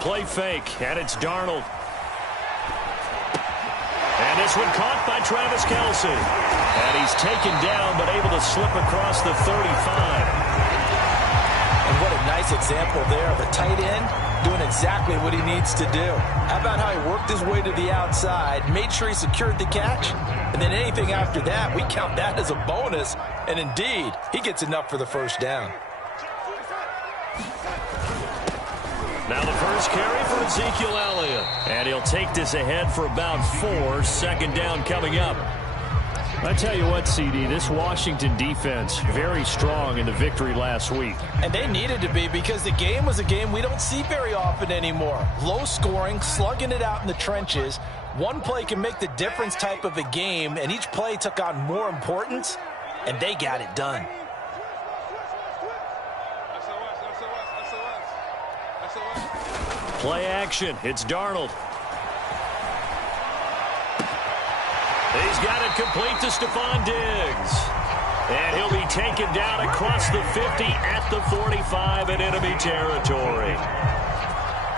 play fake, and it's Darnold. And this one caught by Travis Kelce. And he's taken down, but able to slip across the 35. And what a nice example there of a tight end doing exactly what he needs to do. How about how he worked his way to the outside, made sure he secured the catch, and then anything after that, we count that as a bonus. And indeed, he gets enough for the first down. Now the first carry for Ezekiel Elliott. And he'll take this ahead for about 4. Second down coming up. I tell you what, CD, this Washington defense, very strong in the victory last week. And they needed to be, because the game was a game we don't see very often anymore. Low scoring, slugging it out in the trenches. One play can make the difference type of a game, and each play took on more importance, and they got it done. Play action. It's Darnold. He's got it complete to Stephon Diggs. And he'll be taken down across the 50 at the 45 in enemy territory.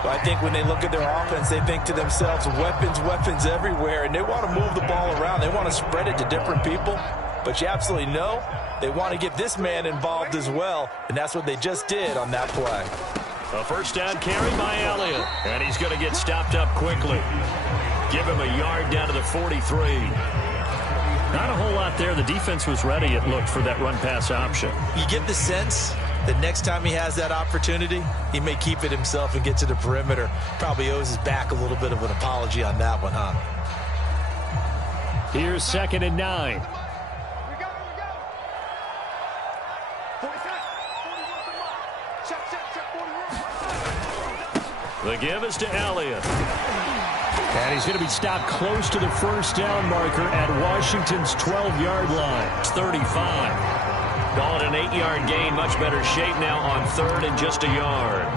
Well, I think when they look at their offense, they think to themselves, weapons, weapons everywhere, and they want to move the ball around. They want to spread it to different people. But you absolutely know they want to get this man involved as well, and that's what they just did on that play. A first down carry by Elliott, and he's going to get stopped up quickly. Give him a yard down to the 43. Not a whole lot there. The defense was ready, it looked, for that run-pass option. You get the sense that next time he has that opportunity, he may keep it himself and get to the perimeter. Probably owes his back a little bit of an apology on that one, huh? Here's 2nd and 9. The give is to Elliott. And he's going to be stopped close to the first down marker at Washington's 12-yard line. It's 35. Call it an 8-yard gain. Much better shape now on 3rd and just a yard.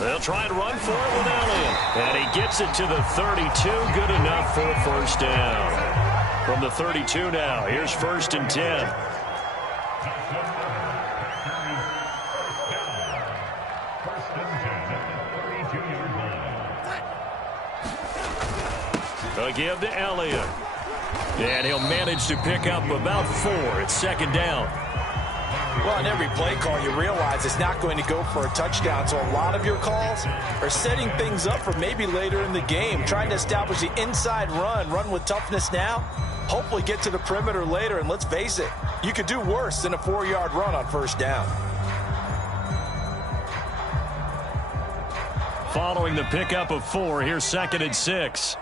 They'll try and run for it with Elliott. And he gets it to the 32. Good enough for a first down. From the 32 now, here's 1st and 10. A give to Elliott. And he'll manage to pick up about 4. It's 2nd down. Well, on every play call, you realize it's not going to go for a touchdown. So a lot of your calls are setting things up for maybe later in the game, trying to establish the inside run with toughness now, hopefully get to the perimeter later. And let's face it, you could do worse than a 4-yard run on first down. Following the pickup of 4, here's 2nd and 6.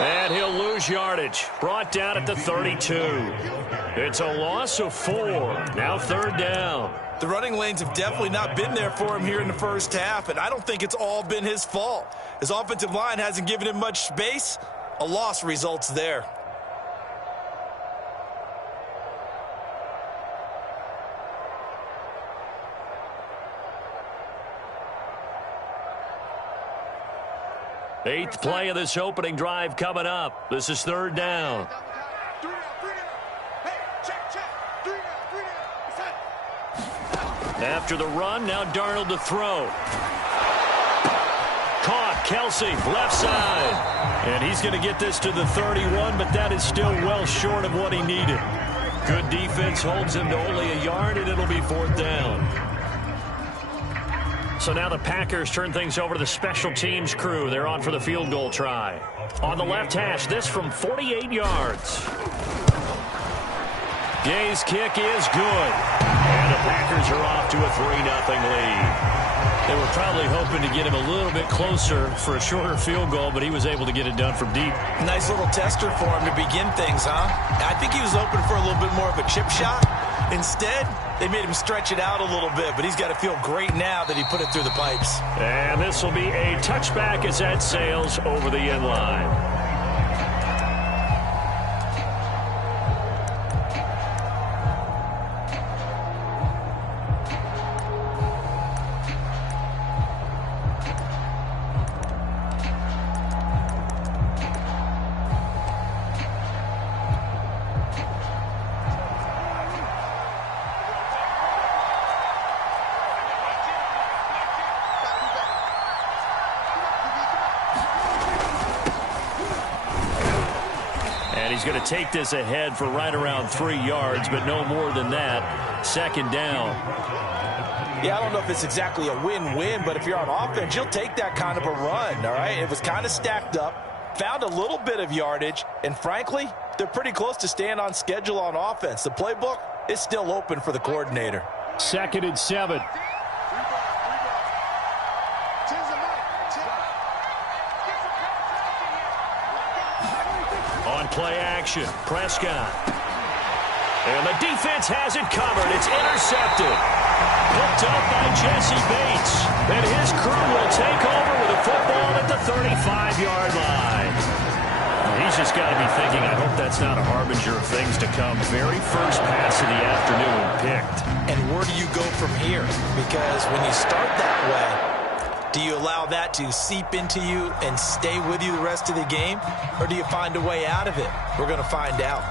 And he'll lose yardage. Brought down at the 32. It's a loss of 4. Now 3rd down. The running lanes have definitely not been there for him here in the first half, and I don't think it's all been his fault. His offensive line hasn't given him much space. A loss results there. Eighth play of this opening drive coming up. This is 3rd down. After the run, now Darnold to throw. Caught, Kelce, left side. And he's going to get this to the 31, but that is still well short of what he needed. Good defense holds him to only a yard, and it'll be 4th down. So now the Packers turn things over to the special teams crew. They're on for the field goal try. On the left hash, this from 48 yards. Gay's kick is good. And And the Packers are off to a 3-0 lead. They were probably hoping to get him a little bit closer for a shorter field goal, but he was able to get it done from deep. Nice little tester for him to begin things, huh? I think he was open for a little bit more of a chip shot. Instead, they made him stretch it out a little bit, but he's got to feel great now that he put it through the pipes. And this will be a touchback as that sails over the end line. He's going to take this ahead for right around 3 yards, but no more than that. Second down. Yeah, I don't know if it's exactly a win-win, but if you're on offense, you'll take that kind of a run, all right? It was kind of stacked up, found a little bit of yardage, and frankly, they're pretty close to staying on schedule on offense. The playbook is still open for the coordinator. 2nd and 7. Play action. Prescott. And the defense has it covered. It's intercepted. Picked up by Jesse Bates. And his crew will take over with a football at the 35-yard line. He's just got to be thinking, I hope that's not a harbinger of things to come. Very first pass of the afternoon picked. And where do you go from here? Because when you start that way, do you allow that to seep into you and stay with you the rest of the game? Or do you find a way out of it? We're going to find out.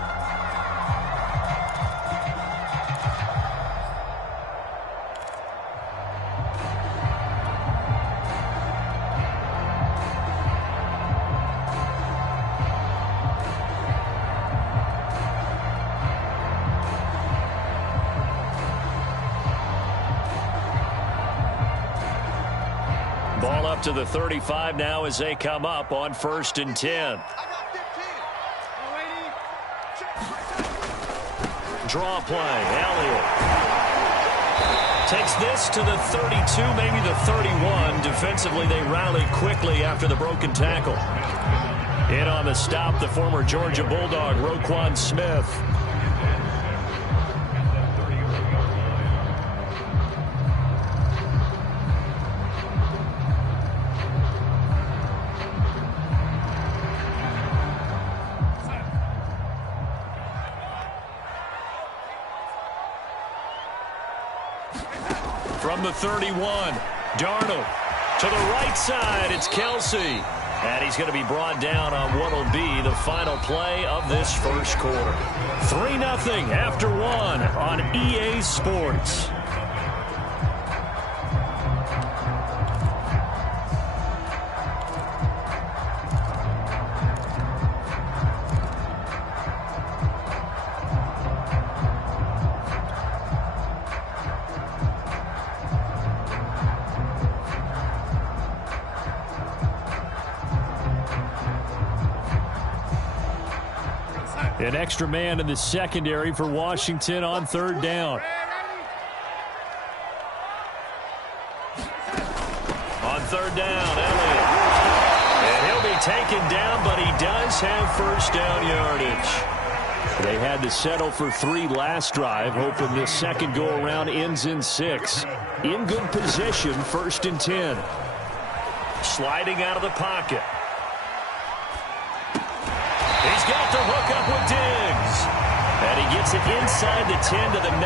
Ball up to the 35 now as they come up on 1st and 10. Draw play. Elliott takes this to the 32, maybe the 31. Defensively, they rallied quickly after the broken tackle. In on the stop, the former Georgia Bulldog, Roquan Smith. From the 31, Darnold to the right side. It's Kelsey. And he's going to be brought down on what will be the final play of this first quarter. 3-0 after 1 on EA Sports. An extra man in the secondary for Washington on 3rd down. On 3rd down, Elliott. And he'll be taken down, but he does have first down yardage. They had to settle for 3 last drive, hoping this second go-around ends in 6. In good position, 1st and 10. Sliding out of the pocket. He's got the hook up with Diggs. And he gets it inside the 10 to the 9.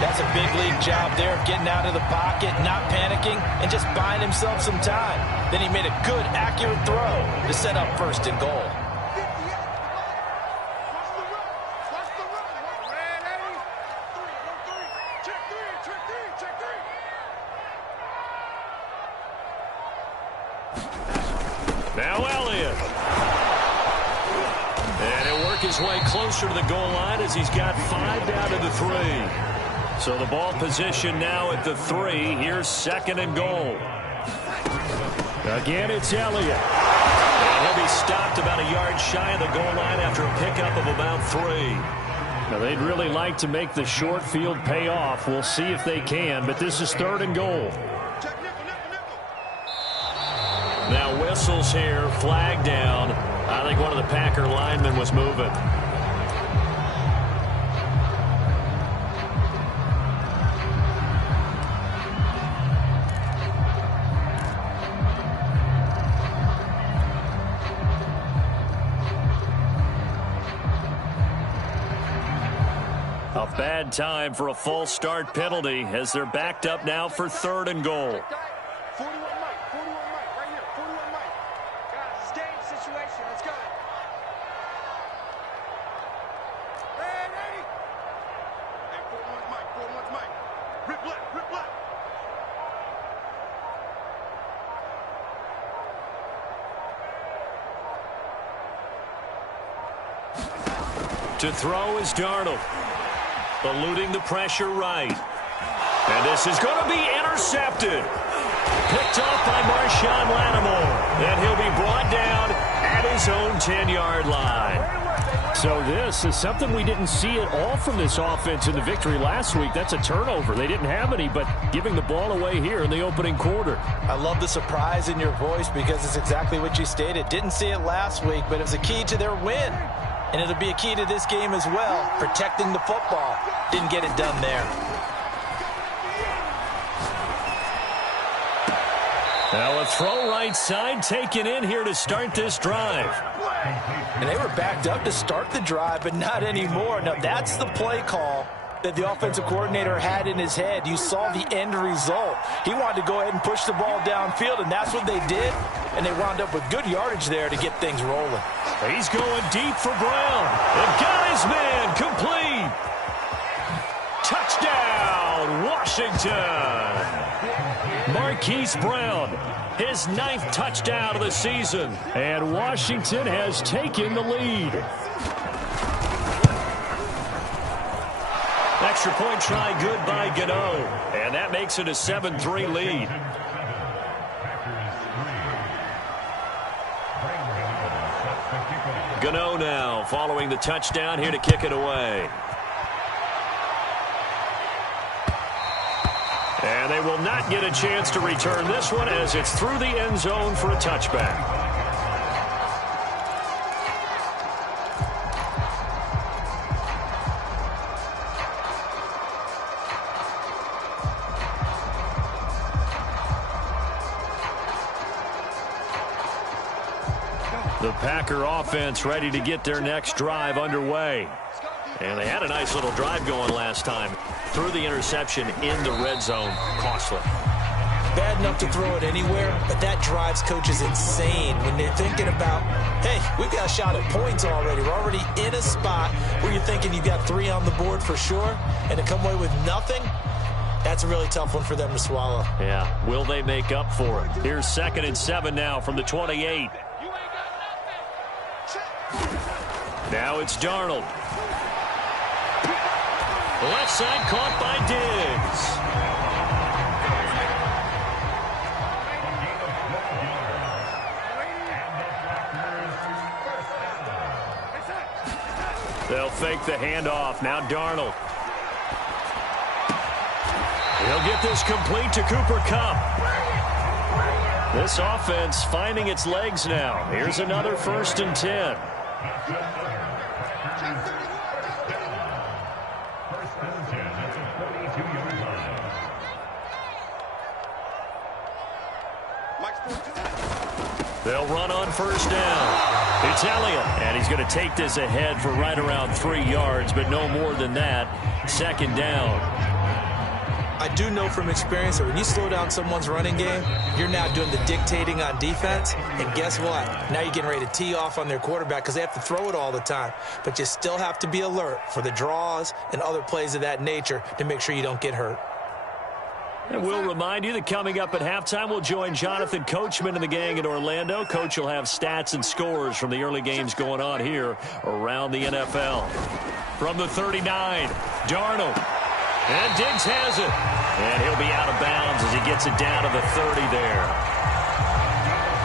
That's a big league job there of getting out of the pocket, not panicking, and just buying himself some time. Then he made a good, accurate throw to set up 1st and goal. Now Elliott. And he'll work his way closer to the goal line as he's got 5 down to the 3. So the ball position now at the 3. Here's 2nd and goal. Again, it's Elliott. And he'll be stopped about a yard shy of the goal line after a pickup of about 3. Now, they'd really like to make the short field pay off. We'll see if they can, but this is 3rd and goal. Now whistles here, flag down. I think one of the Packer linemen was moving. A bad time for a false start penalty as they're backed up now for 3rd and goal. 41 Mike, right here, 41 Mike. Guys, it's game situation, let's go. Hey, 41 Mike. Rip left. To throw is Darnold. Eluding the pressure right. And this is going to be intercepted. Picked up by Marshawn Lattimore. And he'll be brought down at his own 10-yard line. So this is something we didn't see at all from this offense in the victory last week. That's a turnover. They didn't have any, but giving the ball away here in the opening quarter. I love the surprise in your voice because it's exactly what you stated. Didn't see it last week, but it was a key to their win. And it'll be a key to this game as well, protecting the football. Didn't get it done there. Now a throw right side taken in here to start this drive. And they were backed up to start the drive, but not anymore. Now that's the play call that the offensive coordinator had in his head. You saw the end result. He wanted to go ahead and push the ball downfield, and that's what they did. And they wound up with good yardage there to get things rolling. He's going deep for Brown. And got his man complete. Touchdown, Washington. Marquise Brown, his 9th touchdown of the season. And Washington has taken the lead. Extra point try good by Gano. And that makes it a 7-3 lead. Gano now following the touchdown here to kick it away. And they will not get a chance to return this one as it's through the end zone for a touchback. The Packer offense ready to get their next drive underway. And they had a nice little drive going last time. Threw the interception in the red zone. Costly. Bad enough to throw it anywhere, but that drives coaches insane when they're thinking about, hey, we've got a shot at points already. We're already in a spot where you're thinking you've got 3 on the board for sure, and to come away with nothing, that's a really tough one for them to swallow. Yeah, will they make up for it? Here's 2nd and 7 now from the 28. Now it's Darnold. Left side caught by Diggs. They'll fake the handoff. Now Darnold. He'll get this complete to Cooper Kupp. This offense finding its legs now. Here's another 1st and 10. They'll run on 1st down. It's Elliott, and he's going to take this ahead for right around 3 yards, but no more than that. 2nd down. I do know from experience that when you slow down someone's running game, you're now doing the dictating on defense. And guess what? Now you're getting ready to tee off on their quarterback because they have to throw it all the time. But you still have to be alert for the draws and other plays of that nature to make sure you don't get hurt. And we'll remind you that coming up at halftime, we'll join Jonathan Coachman and the gang in Orlando. Coach will have stats and scores from the early games going on here around the NFL. From the 39, Darnold. And Diggs has it. And he'll be out of bounds as he gets it down to the 30 there.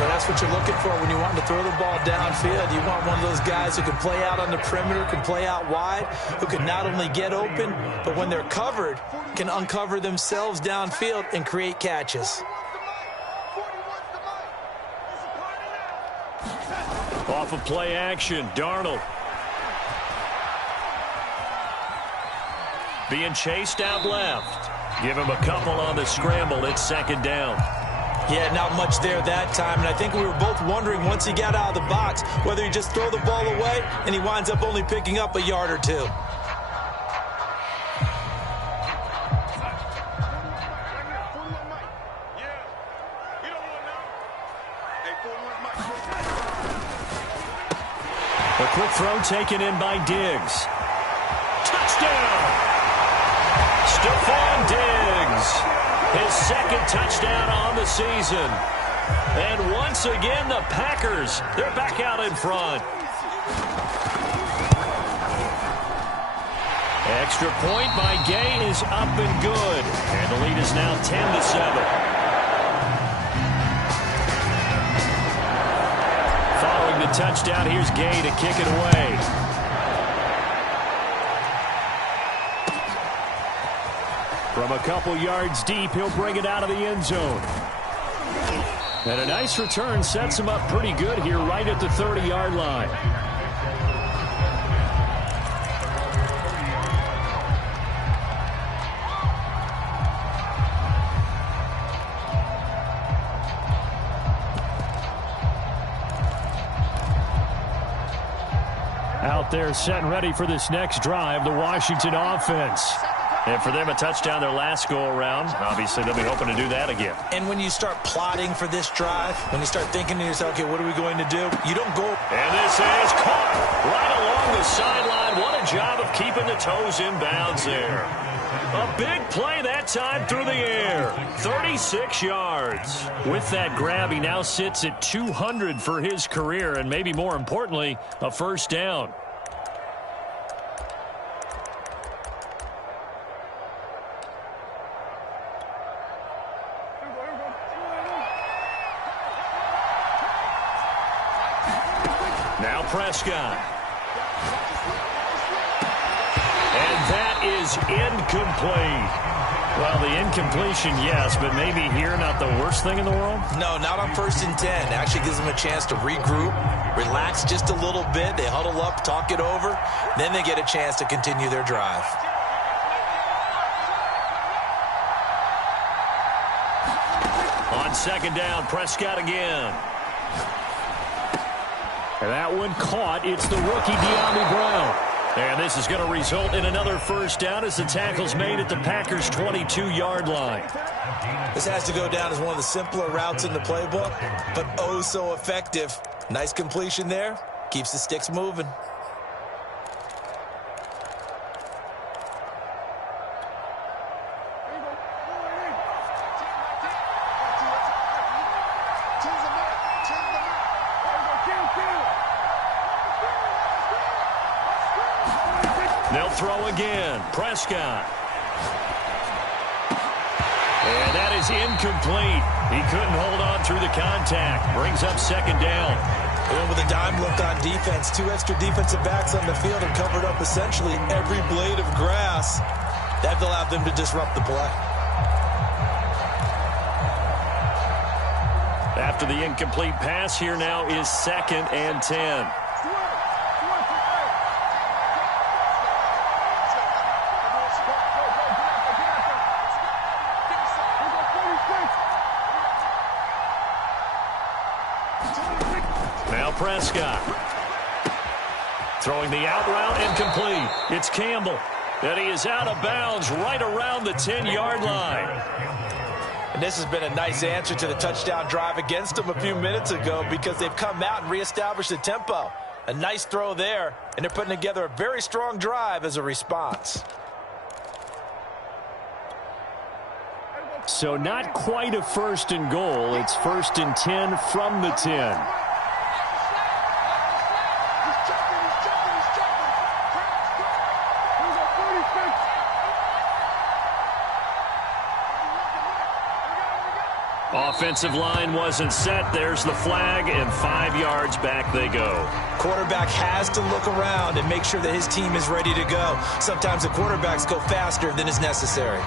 but that's what you're looking for when you want to throw the ball downfield. You want one of those guys who can play out on the perimeter, can play out wide, who can not only get open, but when they're covered, can uncover themselves downfield and create catches. Off of play action, Darnold. Being chased out left. Give him a couple on the scramble. It's second down. Yeah, not much there that time, and I think we were both wondering once he got out of the box whether he just throw the ball away and he winds up only picking up a yard or two. A quick throw taken in by Diggs. Touchdown! Stephon Diggs, his second touchdown on the season. And once again, the Packers, they're back out in front. Extra point by Gay is up and good. And the lead is now 10-7. Following the touchdown, here's Gay to kick it away. From a couple yards deep, he'll bring it out of the end zone. And a nice return sets him up pretty good here right at the 30-yard line. Out there set and ready for this next drive, the Washington offense. And for them, a touchdown their last go-around. Obviously, they'll be hoping to do that again. And when you start plotting for this drive, when you start thinking to yourself, okay, what are we going to do? You don't go. And this is caught right along the sideline. What a job of keeping the toes in bounds there. A big play that time through the air. 36 yards. With that grab, he now sits at 200 for his career, and maybe more importantly, a first down. Now Prescott. And that is incomplete. Well, the incompletion, yes, but maybe here not the worst thing in the world? No, not on 1st and 10. Actually gives them a chance to regroup, relax just a little bit. They huddle up, talk it over. Then they get a chance to continue their drive. On second down, Prescott again. And that one caught. It's the rookie De'Ami Brown. And this is going to result in another first down as the tackle's made at the Packers' 22-yard line. This has to go down as one of the simpler routes in the playbook, but oh so effective. Nice completion there. Keeps the sticks moving. They'll throw again. Prescott. And that is incomplete. He couldn't hold on through the contact. Brings up second down. And with a dime look on defense, 2 extra defensive backs on the field have covered up essentially every blade of grass. That allowed them to disrupt the play. After the incomplete pass, here now is 2nd and 10. Now Prescott. Throwing the out route incomplete. It's Campbell. And he is out of bounds right around the 10-yard line. And this has been a nice answer to the touchdown drive against them a few minutes ago because they've come out and reestablished the tempo. A nice throw there, and they're putting together a very strong drive as a response. So not quite a 1st and goal. It's 1st and 10 from the 10. Offensive line wasn't set. There's the flag, and 5 yards back they go. Quarterback has to look around and make sure that his team is ready to go. Sometimes the quarterbacks go faster than is necessary.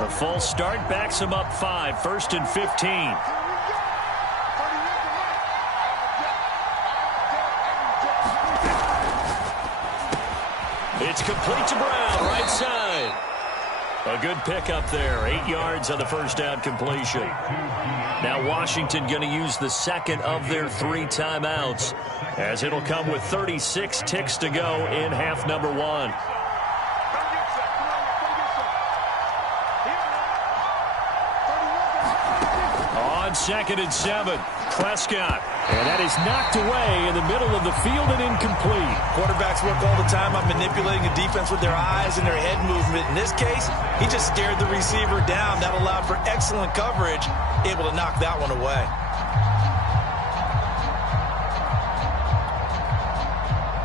A false start backs him up 5, 1st and 15. It's complete to Brown, right side. A good pickup there, 8 yards on the first down completion. Now Washington going to use the second of their 3 timeouts, as it'll come with 36 ticks to go in half number 1. On 2nd and 7, Prescott. And that is knocked away in the middle of the field and incomplete. Quarterbacks work all the time on manipulating the defense with their eyes and their head movement. In this case, he just stared the receiver down. That allowed for excellent coverage, able to knock that one away.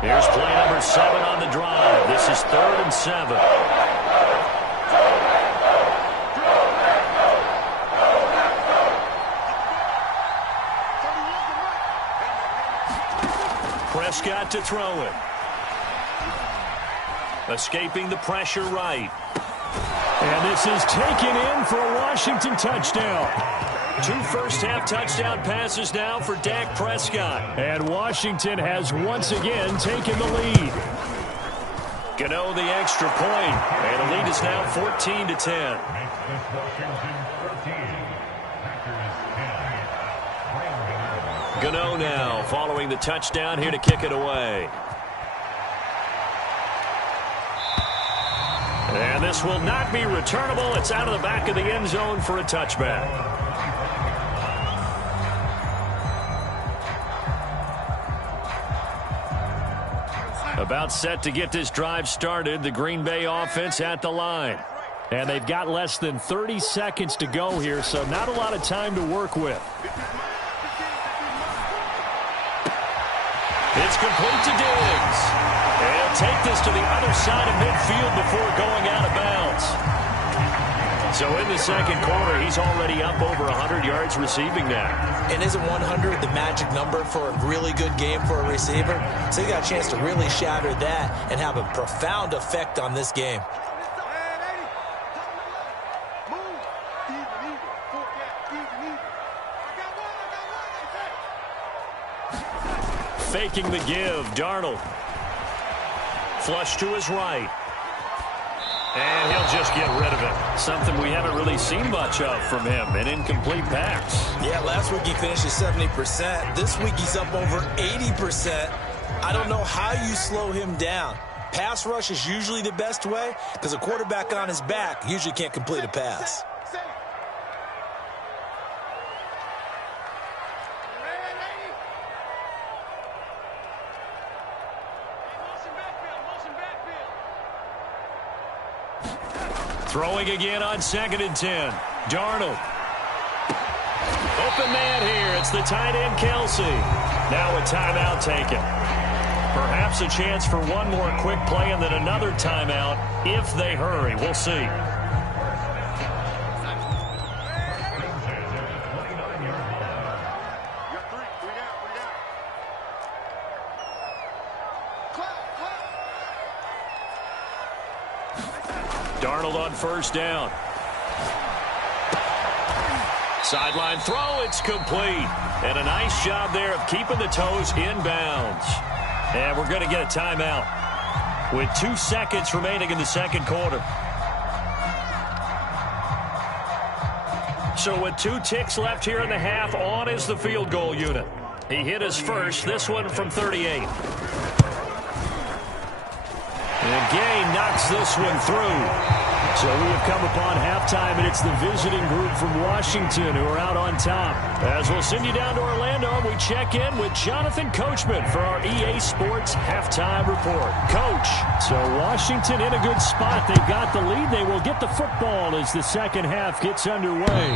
Here's play number 7 on the drive. This is 3rd and 7. Prescott to throw it. Escaping the pressure right. And this is taken in for a Washington touchdown. 2 first-half touchdown passes now for Dak Prescott. And Washington has once again taken the lead. Gano the extra point. And the lead is now 14-10. Gano now following the touchdown here to kick it away. And this will not be returnable. It's out of the back of the end zone for a touchback. About set to get this drive started. The Green Bay offense at the line. And they've got less than 30 seconds to go here, so not a lot of time to work with. It's complete to Diggs. And he'll take this to the other side of midfield before going out of bounds. So in the second quarter, he's already up over 100 yards receiving now. And isn't 100 the magic number for a really good game for a receiver? So he got a chance to really shatter that and have a profound effect on this game. Faking the give, Darnold. Flush to his right. And he'll just get rid of it. Something we haven't really seen much of from him, an incomplete pass. Yeah, last week he finished at 70%. This week he's up over 80%. I don't know how you slow him down. Pass rush is usually the best way because a quarterback on his back usually can't complete a pass. Throwing again on 2nd and 10. Darnold. Open man here. It's the tight end, Kelsey. Now a timeout taken. Perhaps a chance for one more quick play and then another timeout if they hurry. We'll see. Darnold on 1st down. Sideline throw, it's complete. And a nice job there of keeping the toes in bounds. And we're going to get a timeout with 2 seconds remaining in the second quarter. So with 2 ticks left here in the half, on is the field goal unit. He hit his first, this one from 38. And Gay knocks this one through. So we have come upon halftime, and it's the visiting group from Washington who are out on top. As we'll send you down to Orlando, and we check in with Jonathan Coachman for our EA Sports Halftime Report. Coach, so Washington in a good spot. They've got the lead. They will get the football as the second half gets underway.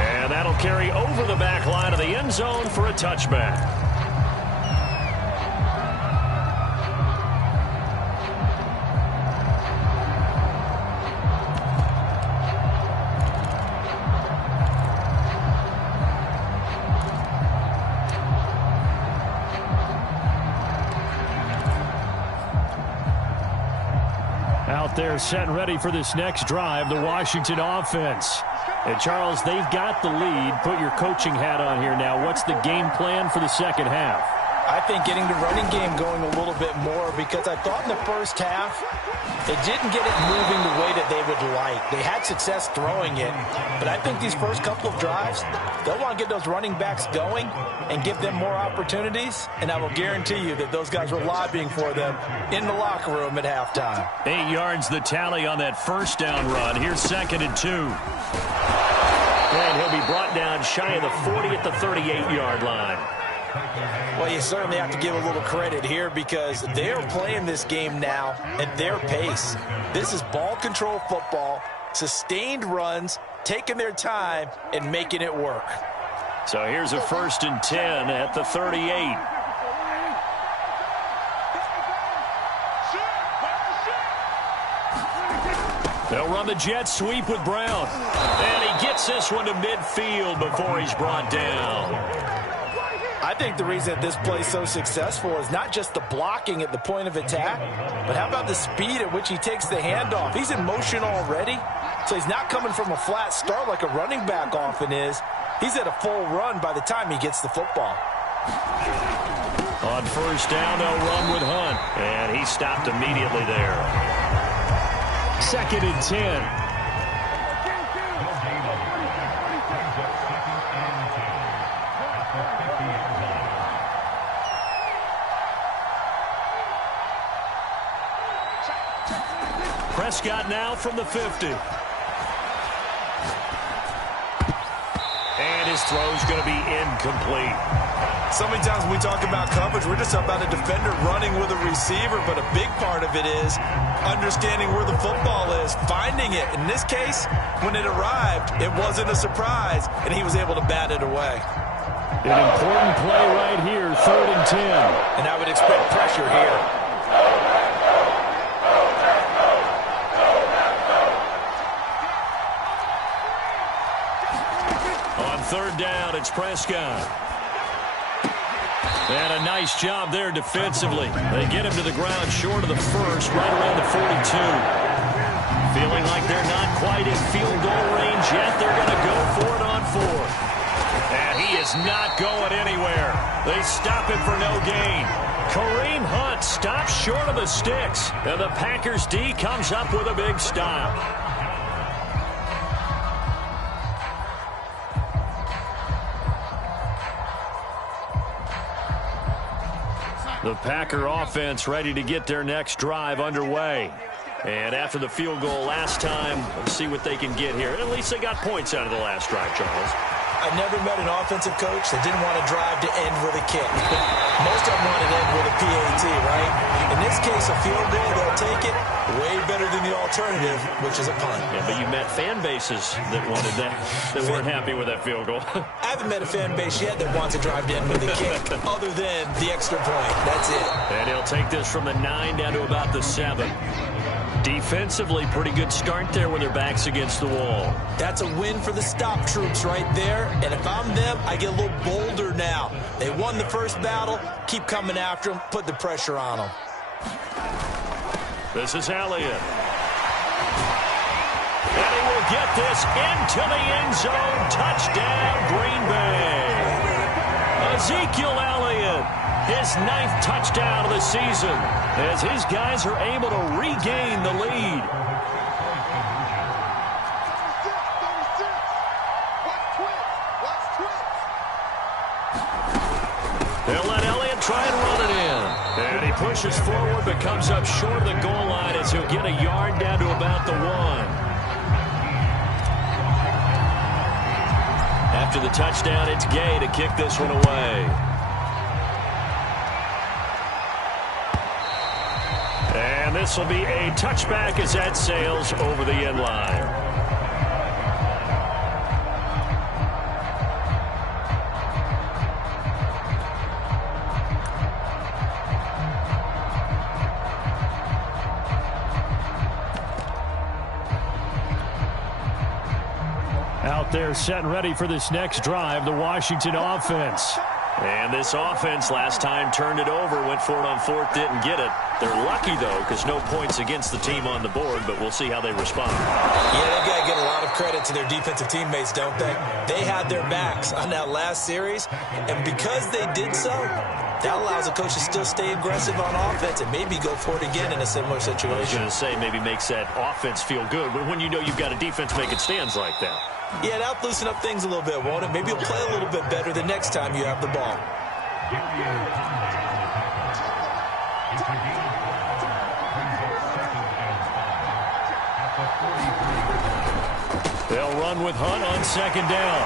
And that'll carry over the back line of the end zone for a touchback. Out there set and ready for this next drive, the Washington offense. And, Charles, they've got the lead. Put your coaching hat on here now. What's the game plan for the second half? I think getting the running game going a little bit more, because I thought in the first half they didn't get it moving the way that they would like. They had success throwing it, but I think these first couple of drives, they'll want to get those running backs going and give them more opportunities, and I will guarantee you that those guys were lobbying for them in the locker room at halftime. 8 yards the tally on that first down run. Here's 2nd and 2. And he'll be brought down shy of the 40 at the 38-yard line. Well, you certainly have to give a little credit here, because they are playing this game now at their pace. This is ball control football, sustained runs, taking their time, and making it work. So here's a 1st and 10 at the 38. They'll run the jet sweep with Brown. And he gets this one to midfield before he's brought down. I think the reason that this play is so successful is not just the blocking at the point of attack, but how about the speed at which he takes the handoff? He's in motion already, so he's not coming from a flat start like a running back often is. He's at a full run by the time he gets the football. On first down, they'll run with Hunt, and he stopped immediately there. 2nd and 10. Prescott now from the 50. And his throw's going to be incomplete. So many times when we talk about coverage, we're just about a defender running with a receiver, but a big part of it is understanding where the football is, finding it. In this case, when it arrived, it wasn't a surprise, and he was able to bat it away. An important play right here, 3rd and 10. And I would expect pressure here. On 3rd down, it's Prescott. And a nice job there defensively. They get him to the ground short of the first, right around the 42. Feeling like they're not quite in field goal range yet. They're going to go for it on 4th. And he is not going anywhere. They stop him for no gain. Kareem Hunt stops short of the sticks. And the Packers D comes up with a big stop. The Packer offense ready to get their next drive underway. And after the field goal last time, let's see what they can get here. At least they got points out of the last drive, Charles. I've never met an offensive coach that didn't want to drive to end with a kick. Most of them want to end with a PAT, right? In this case, a field goal, they'll take it. Way better than the alternative, which is a punt. Yeah, but you met fan bases that wanted that, that weren't happy with that field goal. I haven't met a fan base yet that wants to drive to end with a kick, other than the extra point. That's it. And he'll take this from the 9 down to about the 7. Defensively, pretty good start there with their backs against the wall. That's a win for the stop troops right there. And if I'm them, I get a little bolder now. They won the first battle. Keep coming after them. Put the pressure on them. This is Elliott. And he will get this into the end zone. Touchdown, Green Bay. Ezekiel Elliott, his 9th touchdown of the season, as his guys are able to regain the lead. They'll let Elliott try and run it in. And he pushes forward but comes up short of the goal line as he'll get a yard down to about the 1. After the touchdown, it's Gay to kick this one away. And this will be a touchback as that sails over the end line. Out there set and ready for this next drive, the Washington offense. And this offense last time turned it over, went for it on fourth, didn't get it. They're lucky, though, because no points against the team on the board, but we'll see how they respond. Yeah, they've got to give a lot of credit to their defensive teammates, don't they? They had their backs on that last series, and because they did so, that allows the coach to still stay aggressive on offense and maybe go for it again in a similar situation. I was going to say, maybe makes that offense feel good, but when you know you've got a defense making stands like that. Yeah, that'll loosen up things a little bit, won't it? Maybe you'll play a little bit better the next time you have the ball. They'll run with Hunt on second down.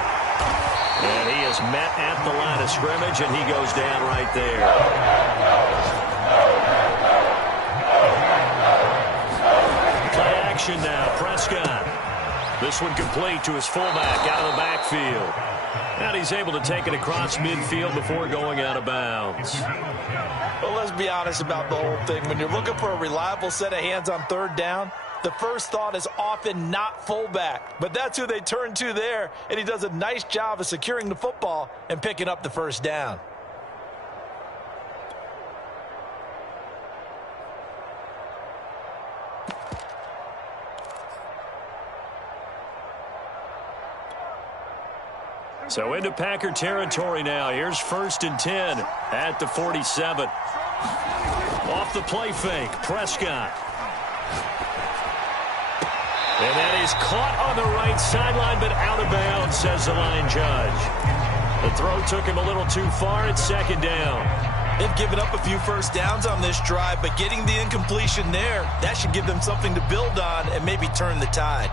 And he is met at the line of scrimmage, and he goes down right there. Play action now, Prescott. This one complete to his fullback out of the backfield. And he's able to take it across midfield before going out of bounds. Well, let's be honest about the whole thing. When you're looking for a reliable set of hands on third down, the first thought is often not fullback. But that's who they turn to there, and he does a nice job of securing the football and picking up the first down. So into Packer territory now. Here's 1st and 10 at the 47. Off the play fake, Prescott. And that is caught on the right sideline, but out of bounds, says the line judge. The throw took him a little too far at second down. They've given up a few first downs on this drive, but getting the incompletion there, that should give them something to build on and maybe turn the tide.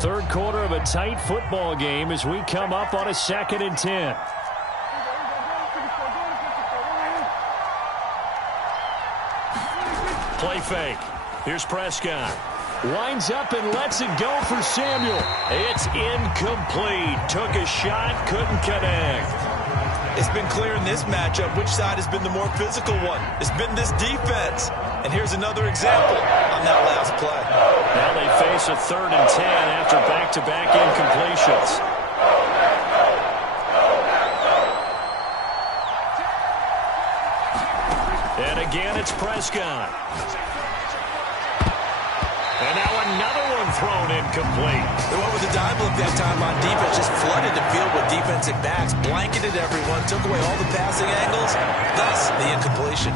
Third quarter of a tight football game as we come up on a 2nd and 10. Play fake. Here's Prescott. Winds up and lets it go for Samuel. It's incomplete. Took a shot, couldn't connect. It's been clear in this matchup which side has been the more physical one. It's been this defense. And here's another example on that last play. Now they face a 3rd and 10 after back-to-back incompletions. And again, it's Prescott. And now another one thrown incomplete. They went with the dive look that time on defense. Just flooded the field with defensive backs. Blanketed everyone. Took away all the passing angles. Thus, the incompletion.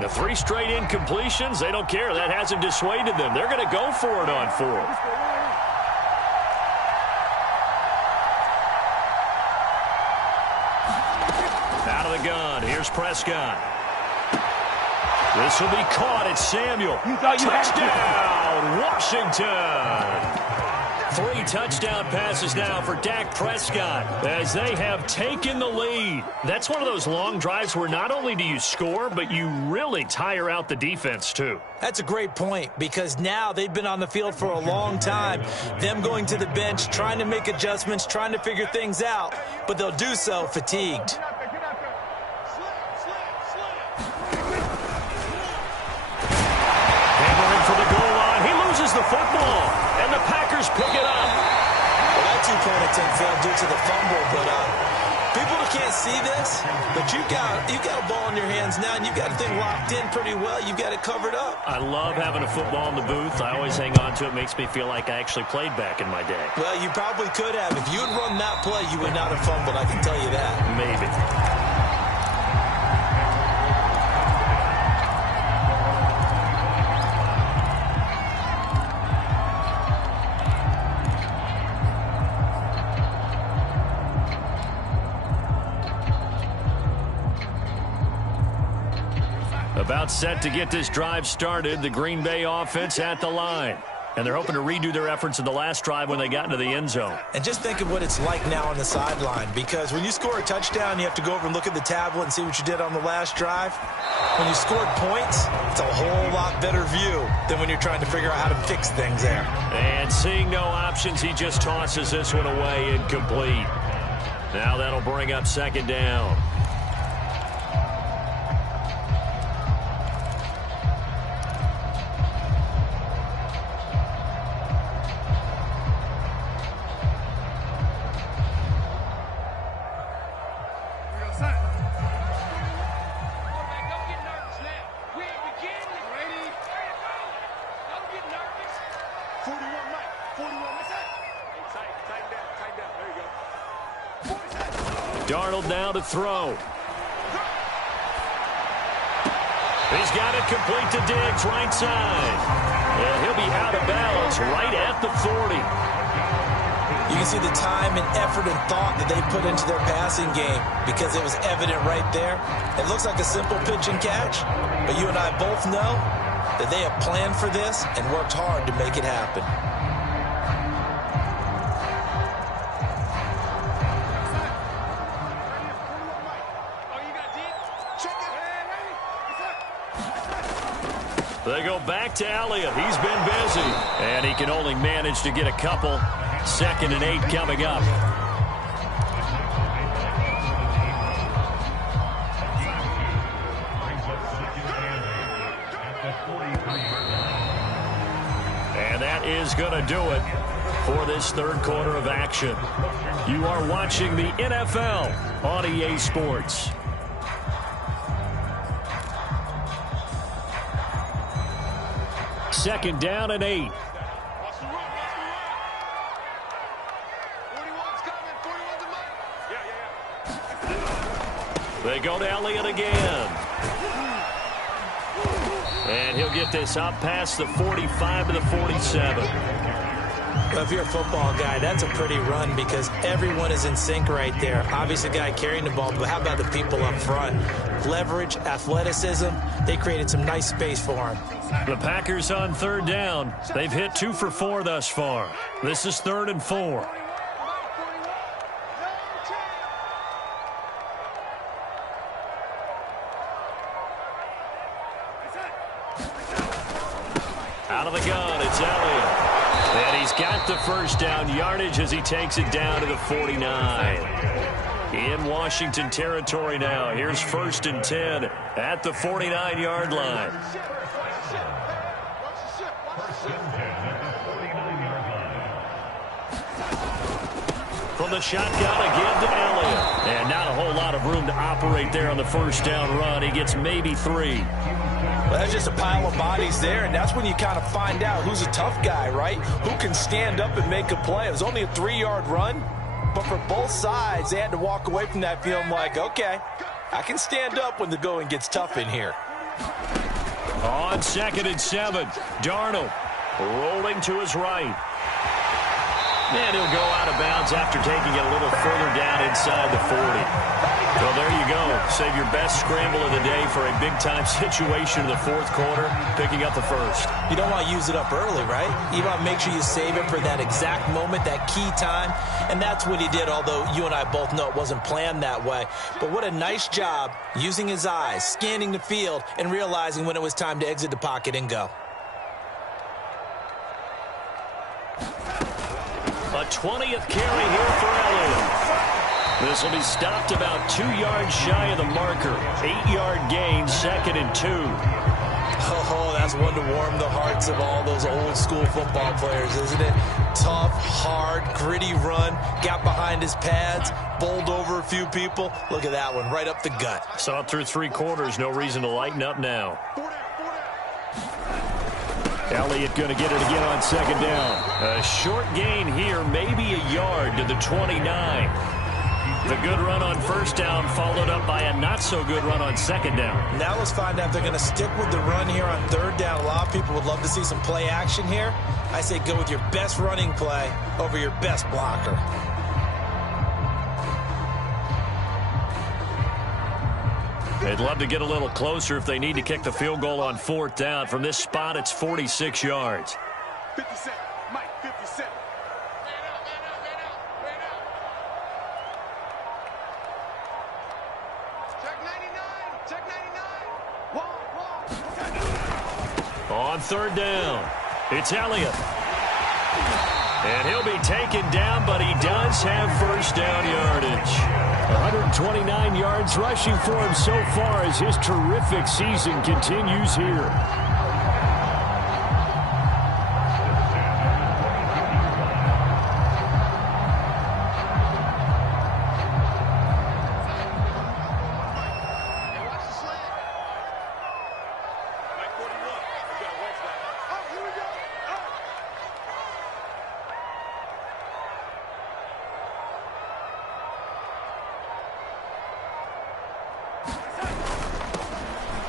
The 3 straight incompletions, they don't care. That hasn't dissuaded them. They're going to go for it on 4th. Out of the gun, here's Prescott. This will be caught. It's Samuel. Touchdown, Washington. 3 touchdown passes now for Dak Prescott as they have taken the lead. That's one of those long drives where not only do you score, but you really tire out the defense too. That's a great point because now they've been on the field for a long time. Them going to the bench, trying to make adjustments, trying to figure things out, but they'll do so fatigued. Hammering for the goal line. He loses the football, and the Packers pick it up. Well, that two-point attempt failed due to the fumble, but people can't see this, but you've got a ball in your hands now, and you've got the thing locked in pretty well. You've got it covered up. I love having a football in the booth. I always hang on to it. Makes me feel like I actually played back in my day. Well, you probably could have. If you had run that play, you would not have fumbled, I can tell you that. Maybe. About set to get this drive started. The Green Bay offense at the line. And they're hoping to redo their efforts in the last drive when they got into the end zone. And just think of what it's like now on the sideline, because when you score a touchdown, you have to go over and look at the tablet and see what you did on the last drive. When you scored points, it's a whole lot better view than when you're trying to figure out how to fix things there. And seeing no options, he just tosses this one away incomplete. Now that'll bring up second down. Darnold now to throw. He's got it complete to Diggs, right side. And he'll be out of bounds right at the 40. You can see the time and effort and thought that they put into their passing game because it was evident right there. It looks like a simple pitch and catch, but you and I both know that they have planned for this and worked hard to make it happen. They go back to Elliott. He's been busy. And he can only manage to get a couple. 2nd and 8 coming up. And that is going to do it for this third quarter of action. You are watching the NFL on EA Sports. Second down and 8. They go to Elliott again. And he'll get this up past the 45 to the 47. Well, if you're a football guy, that's a pretty run because everyone is in sync right there. Obviously, the guy carrying the ball, but how about the people up front? Leverage, athleticism, they created some nice space for him. The Packers on third down. They've hit 2 for 4 thus far. This is 3rd and 4. Out of the gun, it's Elliott. And he's got the first down yardage as he takes it down to the 49. In Washington territory now. Here's 1st and 10 at the 49-yard line. From the shotgun again to Elliott. And not a whole lot of room to operate there on the first down run. He gets maybe 3. Well, that's just a pile of bodies there, and that's when you kind of find out who's a tough guy, right? Who can stand up and make a play. It was only a 3-yard run, but for both sides, they had to walk away from that feeling like, okay, I can stand up when the going gets tough in here. On 2nd and 7, Darnold rolling to his right. And he'll go out of bounds after taking it a little further down inside the 40. Well, there you go. Save your best scramble of the day for a big-time situation in the 4th quarter, picking up the 1st. You don't want to use it up early, right? You want to make sure you save it for that exact moment, that key time, and that's what he did, although you and I both know it wasn't planned that way. But what a nice job using his eyes, scanning the field, and realizing when it was time to exit the pocket and go. A 20th carry here for Elliott. This will be stopped about 2 yards shy of the marker. 8-yard gain, 2nd and 2. Oh, that's one to warm the hearts of all those old-school football players, isn't it? Tough, hard, gritty run, got behind his pads, bowled over a few people. Look at that one, right up the gut. Saw it through 3 quarters, no reason to lighten up now. Elliott going to get it again on 2nd down. A short gain here, maybe a yard to the 29. The good run on 1st down followed up by a not-so-good run on 2nd down. Now let's find out if they're going to stick with the run here on 3rd down. A lot of people would love to see some play action here. I say go with your best running play over your best blocker. They'd love to get a little closer if they need to kick the field goal on 4th down. From this spot, it's 46 yards. 57. Mike, 57. Check 99. Check 99. On 3rd down, it's Elliott. And he'll be taken down, but he does have 1st down yardage. 129 yards rushing for him so far as his terrific season continues here.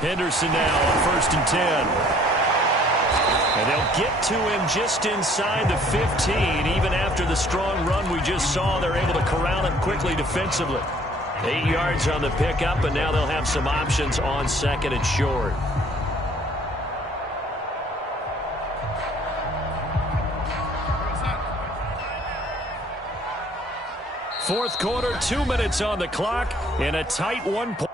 Henderson now on 1st and 10. And they'll get to him just inside the 15. Even after the strong run we just saw, they're able to corral him quickly defensively. 8 yards on the pickup, and now they'll have some options on 2nd and short. Fourth quarter, 2 minutes on the clock, and a tight 1 point.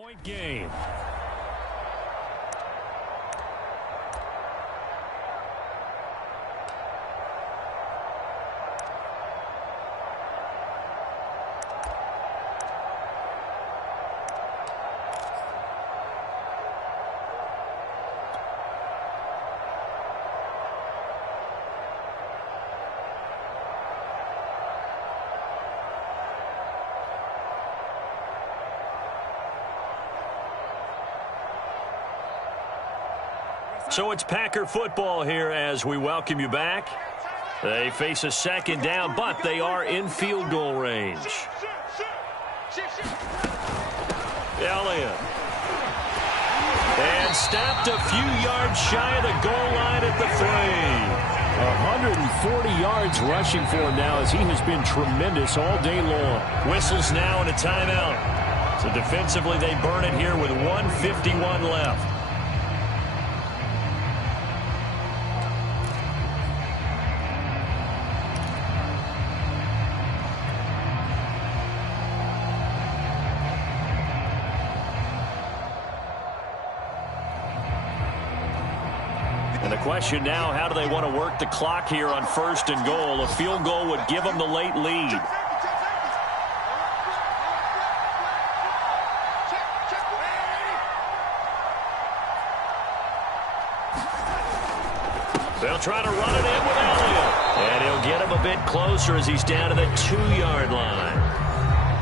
Point game. So it's Packer football here as we welcome you back. They face a second down, but they are in field goal range. Elliott. And stopped a few yards shy of the goal line at the 3. 140 yards rushing for him now as he has been tremendous all day long. Whistles now and a timeout. So defensively they burn it here with 1:51 left. And the question now, how do they want to work the clock here on 1st and goal? A field goal would give them the late lead. They'll try to run it in with Elliott. And he'll get him a bit closer as he's down to the 2-yard line.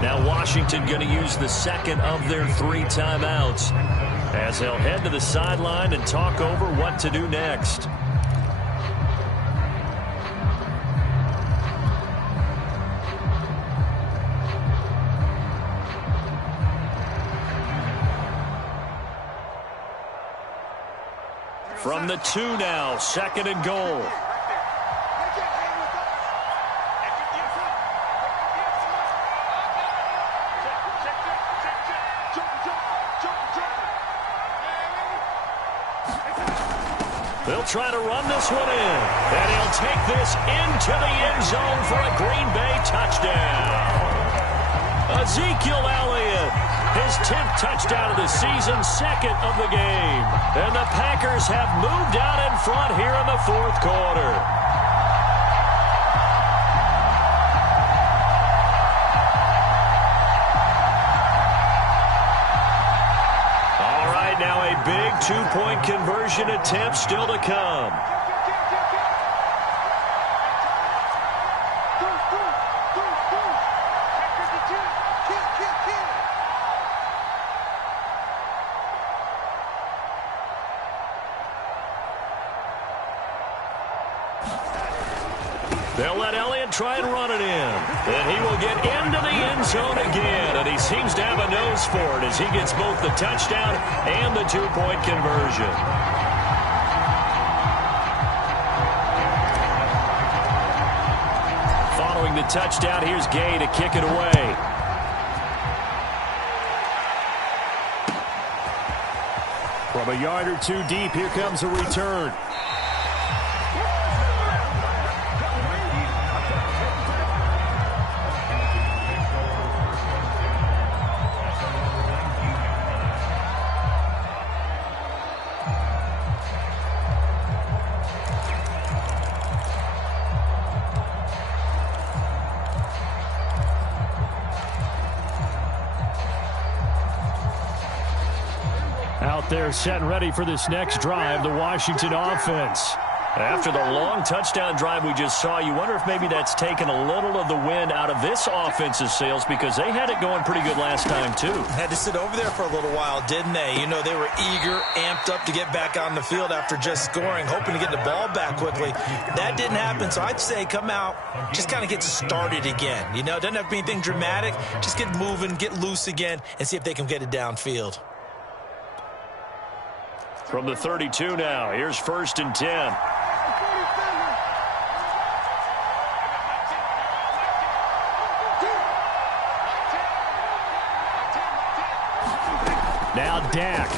Now Washington going to use the second of their 3 timeouts, as they'll head to the sideline and talk over what to do next. From the 2 now, 2nd and goal. They'll try to run this one in. And he'll take this into the end zone for a Green Bay touchdown. Ezekiel Elliott, his 10th touchdown of the season, 2nd of the game. And the Packers have moved out in front here in the 4th quarter. Now a big 2-point conversion attempt still to come. They'll let Elliott try and run it in. And he will get into the end zone again. And he seems to have a nose for it as he gets both the touchdown and the 2-point conversion. Following the touchdown, here's Gay to kick it away. From a yard or 2 deep, here comes a return. Out there set and ready for this next drive, the Washington offense. After the long touchdown drive we just saw, you wonder if maybe that's taken a little of the wind out of this offense's sails, because they had it going pretty good last time, too. Had to sit over there for a little while, didn't they? You know, they were eager, amped up to get back on the field after just scoring, hoping to get the ball back quickly. That didn't happen, so I'd say come out, just kind of get started again. You know, it doesn't have to be anything dramatic. Just get moving, get loose again, and see if they can get it downfield. From the 32 now, here's 1st and 10. Now Dak.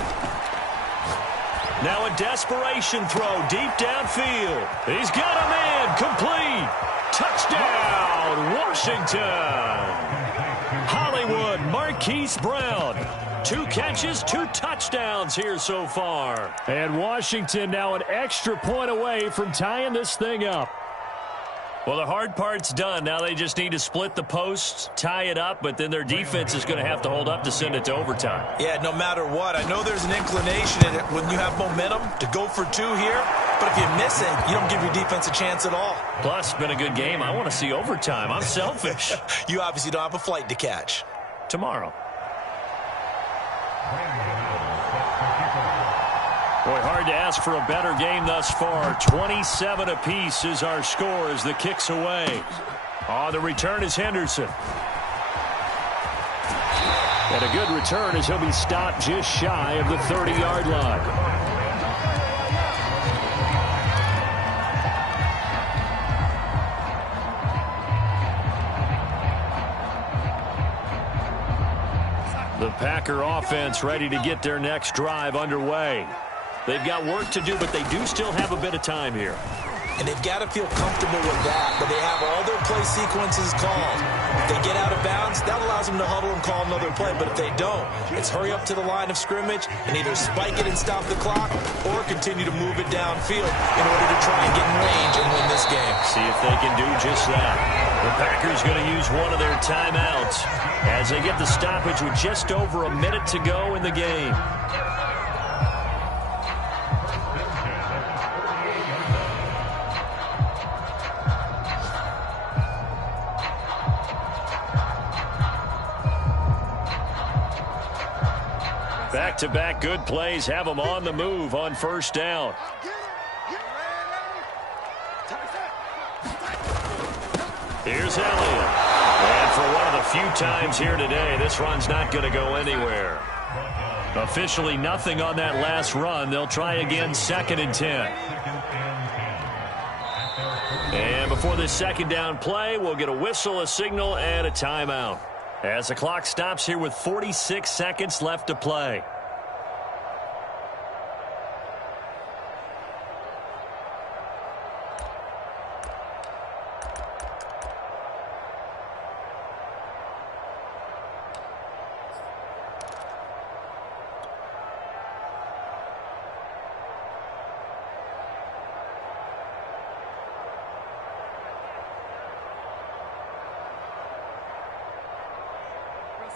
Now a desperation throw deep downfield. He's got a man complete. Touchdown, Washington. Hollywood Marquise Brown 2 catches, 2 touchdowns here so far. And Washington now an extra point away from tying this thing up. Well, the hard part's done. Now they just need to split the posts, tie it up, but then their defense is going to have to hold up to send it to overtime. Yeah, no matter what. I know there's an inclination in it when you have momentum to go for 2 here, but if you miss it, you don't give your defense a chance at all. Plus, been a good game. I want to see overtime. I'm selfish. You obviously don't have a flight to catch. Tomorrow. Boy, hard to ask for a better game thus far. 27 apiece is our score as the kick's away. On the return is Henderson. And a good return as he'll be stopped just shy of the 30-yard line. The Packer offense ready to get their next drive underway. They've got work to do, but they do still have a bit of time here. And they've got to feel comfortable with that, but they have all their play sequences called. If they get out of bounds, that allows them to huddle and call another play. But if they don't, it's hurry up to the line of scrimmage and either spike it and stop the clock or continue to move it downfield in order to try and get in range and win this game. See if they can do just that. The Packers going to use one of their timeouts as they get the stoppage with just over a minute to go in the game. Back-to-back good plays have them on the move on first down. Here's Elliott. And for one of the few times here today, this run's not going to go anywhere. Officially nothing on that last run. They'll try again 2nd and 10. And before this second down play, we'll get a whistle, a signal, and a timeout. As the clock stops here with 46 seconds left to play.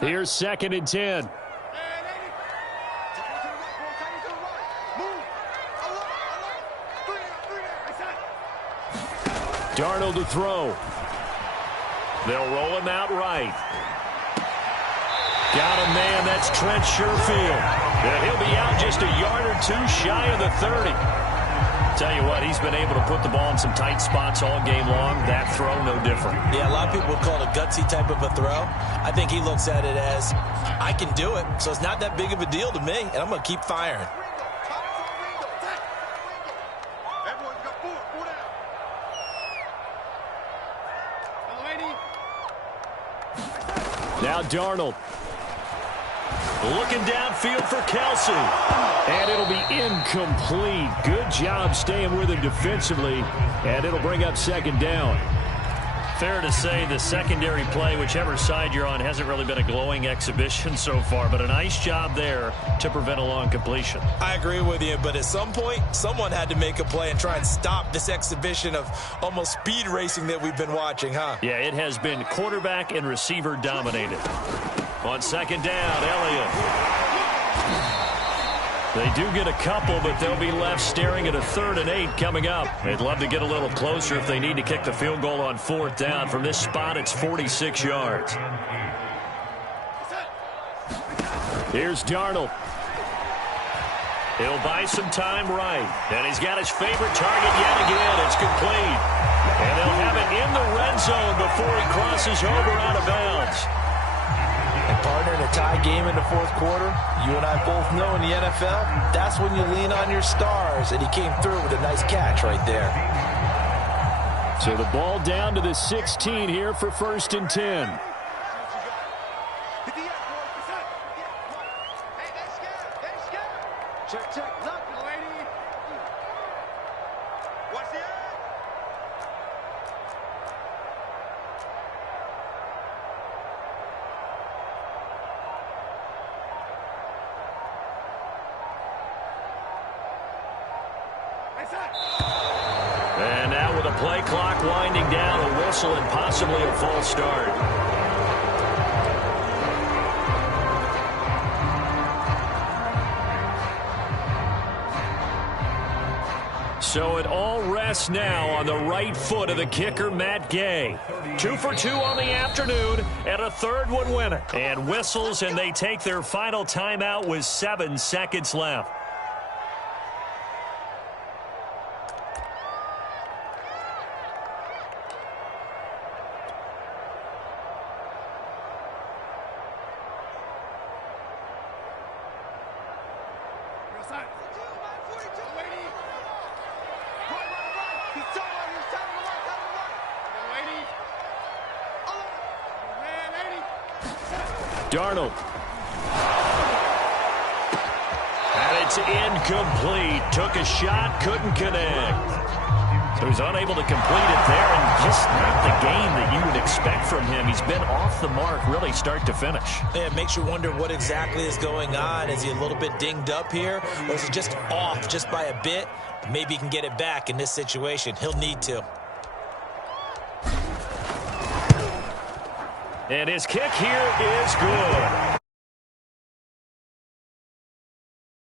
Here's 2nd and 10. Darnold to throw. They'll roll him out right. Got a man, that's Trent Sherfield. And he'll be out just a yard or 2 shy of the 30. Tell you what, he's been able to put the ball in some tight spots all game long. That throw, no different. Yeah, a lot of people would call it a gutsy type of a throw. I think he looks at it as, I can do it, so it's not that big of a deal to me, and I'm going to keep firing. Now Darnold. Looking downfield for Kelsey. And it'll be incomplete. Good job staying with him defensively. And it'll bring up 2nd down. Fair to say the secondary play, whichever side you're on, hasn't really been a glowing exhibition so far. But a nice job there to prevent a long completion. I agree with you, but at some point, someone had to make a play and try and stop this exhibition of almost speed racing that we've been watching, huh? Yeah, it has been quarterback and receiver dominated. On 2nd down, Elliott. They do get a couple, but they'll be left staring at a 3rd and 8 coming up. They'd love to get a little closer if they need to kick the field goal on 4th down. From this spot, it's 46 yards. Here's Darnold. He'll buy some time right. And he's got his favorite target yet again. It's complete. And they'll have it in the red zone before he crosses over out of bounds. And partner, in a tie game in the 4th quarter, you and I both know in the NFL, that's when you lean on your stars, and he came through with a nice catch right there. So the ball down to the 16 here for 1st and 10. Check. Look, lady. Watch the eye. And now with a play clock winding down, a whistle and possibly a false start. So it all rests now on the right foot of the kicker, Matt Gay. 2 for 2 on the afternoon, and a third one winner. And whistles, and they take their final timeout with 7 seconds left. Darnold. And it's incomplete. Took a shot, couldn't connect. So he's unable to complete it there, and just not the game that you would expect from him. He's been off the mark, really, start to finish. Yeah, it makes you wonder what exactly is going on. Is he a little bit dinged up here, or is he just off just by a bit? Maybe he can get it back in this situation. He'll need to. And his kick here is good.